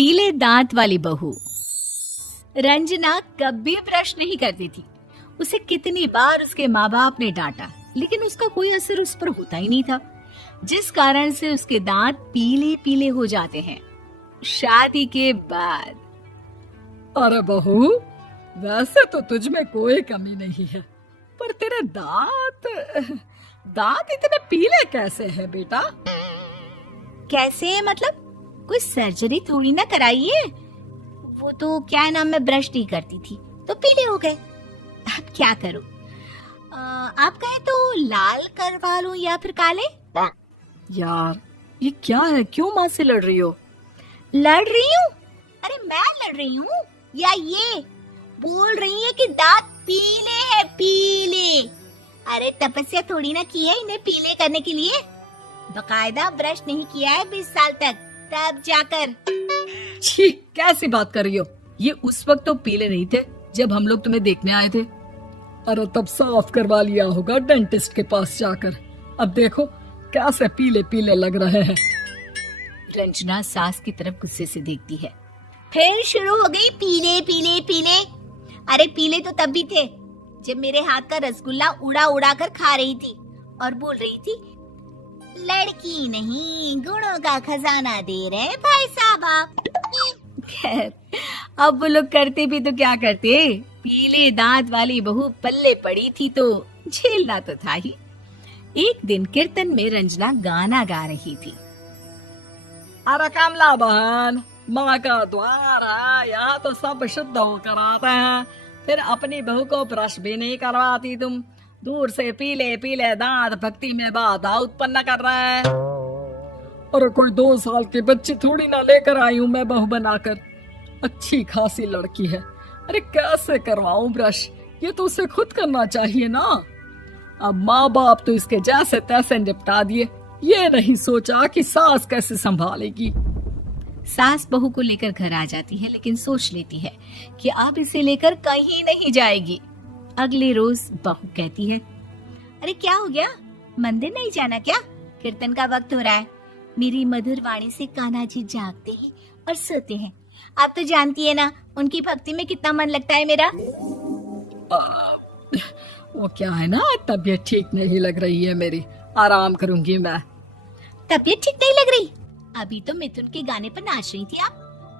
पीले दांत वाली बहू। रंजना कभी ब्रश नहीं करती थी। उसे कितनी बार उसके माँ बाप ने डांटा, लेकिन उसका कोई असर उस पर होता ही नहीं था, जिस कारण से उसके दांत पीले पीले हो जाते हैं। शादी के बाद। अरे बहू, वैसे तो तुझ में कोई कमी नहीं है, पर तेरे दांत इतने पीले कैसे हैं बेटा? कैसे मतलब? कोई सर्जरी थोड़ी ना कराइए। वो तो क्या नाम, मैं ब्रश नहीं करती थी तो पीले हो गए। अब क्या करूं? आप कहे तो लाल करवा लूं या फिर काले? यार ये क्या है, क्यों माँ से लड़ रही हो? लड़ रही हूँ? अरे मैं लड़ रही हूँ या ये बोल रही है कि दांत पीले हैं, पीले। अरे तपस्या थोड़ी ना की है इन्हें पीले करने के लिए। बकायदा ब्रश नहीं किया है 20 साल तक, तब जाकर। छी, कैसी बात कर रही हो? ये उस वक्त तो पीले नहीं थे जब हम लोग तुम्हें देखने आए थे। अरे तब साफ करवा लिया होगा डेंटिस्ट के पास जाकर। अब देखो कैसे पीले पीले लग रहे हैं। रंजना सास की तरफ गुस्से से देखती है। फिर शुरू हो गई पीले पीले पीले। अरे पीले तो तब भी थे जब मेरे हाथ का रसगुल्ला उड़ा उड़ा कर खा रही थी और बोल रही थी, लड़की नहीं गुणों का खजाना दे रहे भाई साहब आप। खैर, अब वो लोग करते भी तो क्या करते, पीले दांत वाली बहू पल्ले पड़ी थी तो झेलना तो था ही। एक दिन कीर्तन में रंजना गाना गा रही थी। अरे कमला बहन, माँ का द्वार है, यहाँ तो सब शुद्ध होकर आते हैं, फिर अपनी बहू को ब्रश भी नहीं करवाती तुम। दूर से पीले पीले दांत भक्ति में बाधा उत्पन्न कर रहे हैं। अरे कोई 2 साल के बच्चे थोड़ी ना लेकर आई हूँ मैं बहू बनाकर। अच्छी खासी लड़की है, अरे कैसे करवाऊं ब्रश? ये तो उसे खुद करना चाहिए ना। अब माँ बाप तो इसके जैसे तैसे निपटा दिए, ये नहीं सोचा कि सास कैसे संभालेगी। सास बहू को लेकर घर आ जाती है, लेकिन सोच लेती है कि अब इसे लेकर कहीं नहीं जाएगी। अगले रोज बहू कहती है, अरे क्या हो गया, मंदिर नहीं जाना क्या? कीर्तन का वक्त हो रहा है। मेरी मधुर वाणी से कान्हा जी जागते हैं और सोते हैं। आप तो जानती है ना उनकी भक्ति में कितना मन लगता है मेरा। वो क्या है ना, तबीयत ठीक नहीं लग रही है मेरी, आराम करूंगी मैं। तबीयत ठीक नहीं लग रही? अभी तो मिथुन के गाने पर नाच रही थी आप,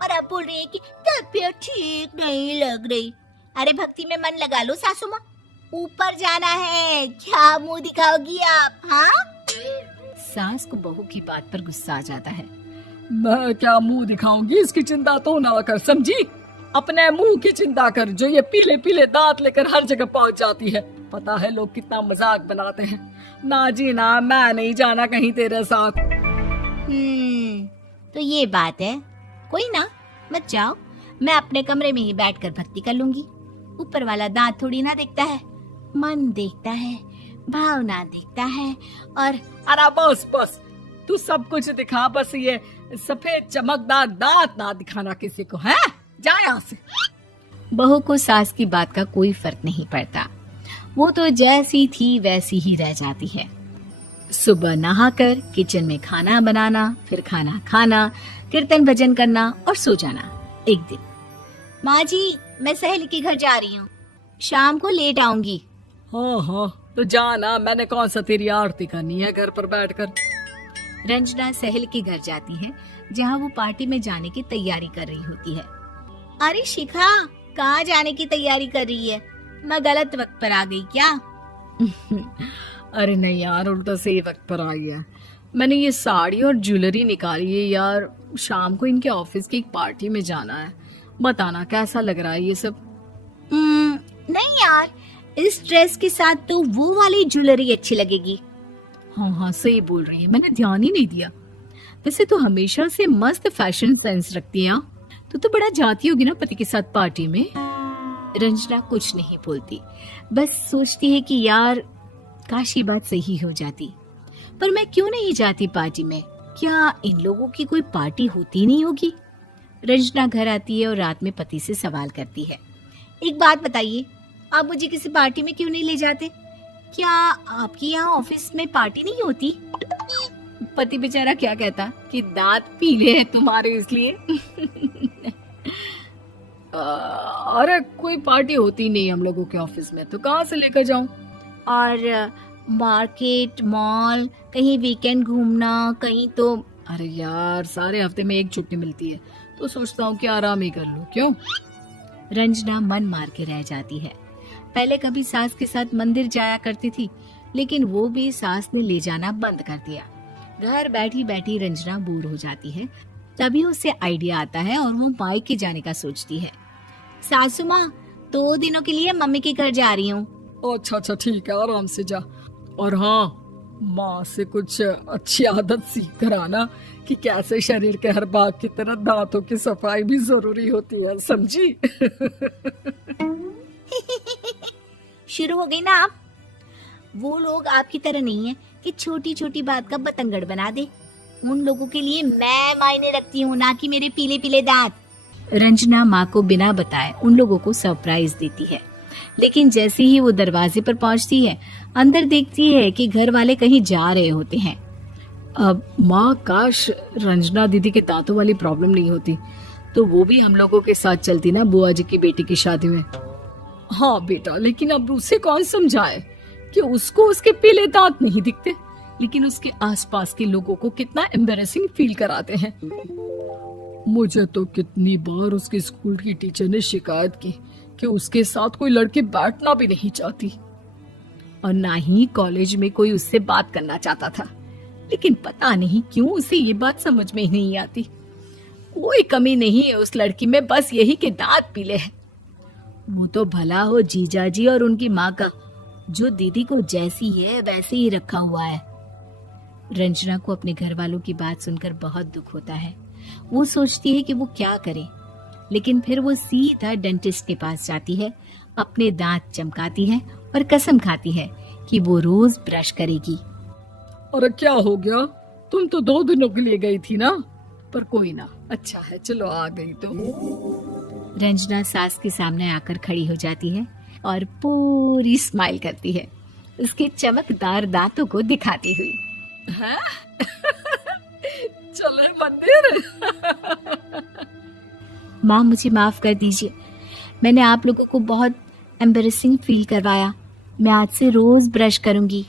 और अब बोल रही है कि तबीयत ठीक नहीं लग रही। अरे भक्ति में मन लगा लो सासू माँ, ऊपर जाना है, क्या मुंह दिखाओगी आप? हाँ? सास को बहू की बात पर गुस्सा आ जाता है। मैं क्या मुंह दिखाऊंगी, इसकी चिंता तो ना कर, समझी? अपने मुंह की चिंता कर, जो ये पीले पीले दांत लेकर हर जगह पहुंच जाती है। पता है लोग कितना मजाक बनाते हैं। ना जी ना, मैं नहीं जाना कहीं तेरे साथ। तो ये बात है। कोई ना, मत जाओ, मैं अपने कमरे में ही बैठकर भक्ति कर लूंगी। ऊपर वाला दांत थोड़ी ना देखता है, मन देखता है, भावना देखता है। और अरे बस बस, तू सब कुछ दिखा, बस ये सफेद चमकदार दांत ना दिखाना किसी को, है? जा यहाँ से। बहू को सास की बात का कोई फर्क नहीं पड़ता, वो तो जैसी थी वैसी ही रह जाती है। सुबह नहाकर किचन में खाना बनाना, फिर खाना खाना, कीर्तन भजन करना और सो जाना। एक दिन, माँ जी मैं सहेली के घर जा रही हूँ, शाम को लेट आऊंगी। हाँ हाँ तो जाना, मैंने कौन सा तेरी आरती करनी है घर पर बैठकर। रंजना सहेली के घर जाती है, जहाँ वो पार्टी में जाने की तैयारी कर रही होती है। अरे शिखा, कहाँ जाने की तैयारी कर रही है? मैं गलत वक्त पर आ गई क्या? अरे नहीं यार, उल्टा सही वक्त पर आ गया। मैंने ये साड़ी और ज्वेलरी निकाली है यार, शाम को इनके ऑफिस की एक पार्टी में जाना है। बताना कैसा लग रहा है ये सब? नहीं यार, इस ड्रेस के साथ तो वो वाली ज्वेलरी अच्छी लगेगी। हाँ हाँ सही बोल रही है, मैंने ध्यान ही नहीं दिया। वैसे तो हमेशा से मस्त फैशन सेंस रखती है। तो बड़ा जाती होगी ना पति के साथ पार्टी में। रंजना कुछ नहीं बोलती, बस सोचती है कि यार काश ये बात सही हो जाती, पर मैं क्यों नहीं जाती पार्टी में? क्या इन लोगों की कोई पार्टी होती नहीं होगी? रंजना घर आती है और रात में पति से सवाल करती है, एक बात बताइए, आप मुझे किसी पार्टी में क्यों नहीं ले जाते? क्या आपके यहाँ ऑफिस में पार्टी नहीं होती? पति बेचारा क्या कहता कि दांत पीले हैं तुम्हारे इसलिए। अरे कोई पार्टी होती नहीं हम लोगों के ऑफिस में, तो कहाँ से लेकर जाऊं? और मार्केट, मॉल, कहीं वीकेंड घूमना, कहीं तो। अरे यार सारे हफ्ते में एक छुट्टी मिलती है, तो सोचता हूँ कि आराम ही कर लूं। क्यों? रंजना मन मार के रह जाती है। पहले कभी सास के साथ मंदिर जाया करती थी, लेकिन वो भी सास ने ले जाना बंद कर दिया। घर बैठी बैठी रंजना बोर हो जाती है। तभी उसे आइडिया आता है और वो मायके जाने का सोचती है। सासू माँ, 2 दिनों के लिए मम्मी के घर जा रही हूँ। अच्छा ठीक है, आराम से जा। और हाँ, माँ से कुछ अच्छी आदत सीख कर आना कि कैसे शरीर के हर भाग की तरह दांतों की सफाई भी जरूरी होती है, समझी? शुरू हो गई ना आप। वो लोग आपकी तरह नहीं है कि छोटी छोटी बात का बतंगड़ बना दे। उन लोगों के लिए मैं मायने रखती हूँ, ना कि मेरे पीले पीले दांत। रंजना माँ को बिना बताए उन लोगों को सरप्राइज देती है, लेकिन जैसे ही वो दरवाजे पर पहुंचती है, अंदर देखती है कि घर वाले कहीं जा रहे होते हैं। अब माँ, काश रंजना दीदी के दांतों वाली प्रॉब्लम नहीं होती, तो वो भी हम लोगों के साथ चलती ना बुआ जी की बेटी की शादी में। हाँ बेटा, लेकिन अब उसे कौन समझाए कि उसको उसके पीले दांत नहीं दिखते, लेकिन उसके आसपास के लोगों को कितना एम्बैरेसिंग फील कराते हैं। मुझे तो कितनी बार उसके स्कूल की टीचर ने शिकायत की कि उसके साथ कोई लड़की बैठना भी नहीं चाहती, और ना ही कॉलेज में कोई उससे बात करना चाहता था। लेकिन पता नहीं क्यों उसे ये बात समझ में ही नहीं आती। कोई कमी नहीं है उस लड़की में, बस यही कि दांत पीले हैं। वो तो भला हो जीजा जी और उनकी माँ का, जो दीदी को जैसी है वैसे ही रखा हुआ है। रंजना को अपने घर वालों की बात सुनकर बहुत दुख होता है। वो सोचती है कि वो क्या करे, लेकिन फिर वो सीधा डेंटिस्ट के पास जाती है, अपने दांत चमकाती है और कसम खाती है कि वो रोज ब्रश करेगी। अरे क्या हो गया? तुम तो 2 दिनों के लिए गई थी ना, पर कोई ना, अच्छा है, चलो आ गई तो। रंजना सास के सामने आकर खड़ी हो जाती है और पूरी स्माइल करती है, उसके चमकदार दांतों को दिखाती हुई। हैं? चले मंदिर? माँ, मुझे माफ कर दीजिए, मैंने आप लोगों को बहुत एम्बैरेसिंग फील करवाया। मैं आज से रोज ब्रश करूंगी।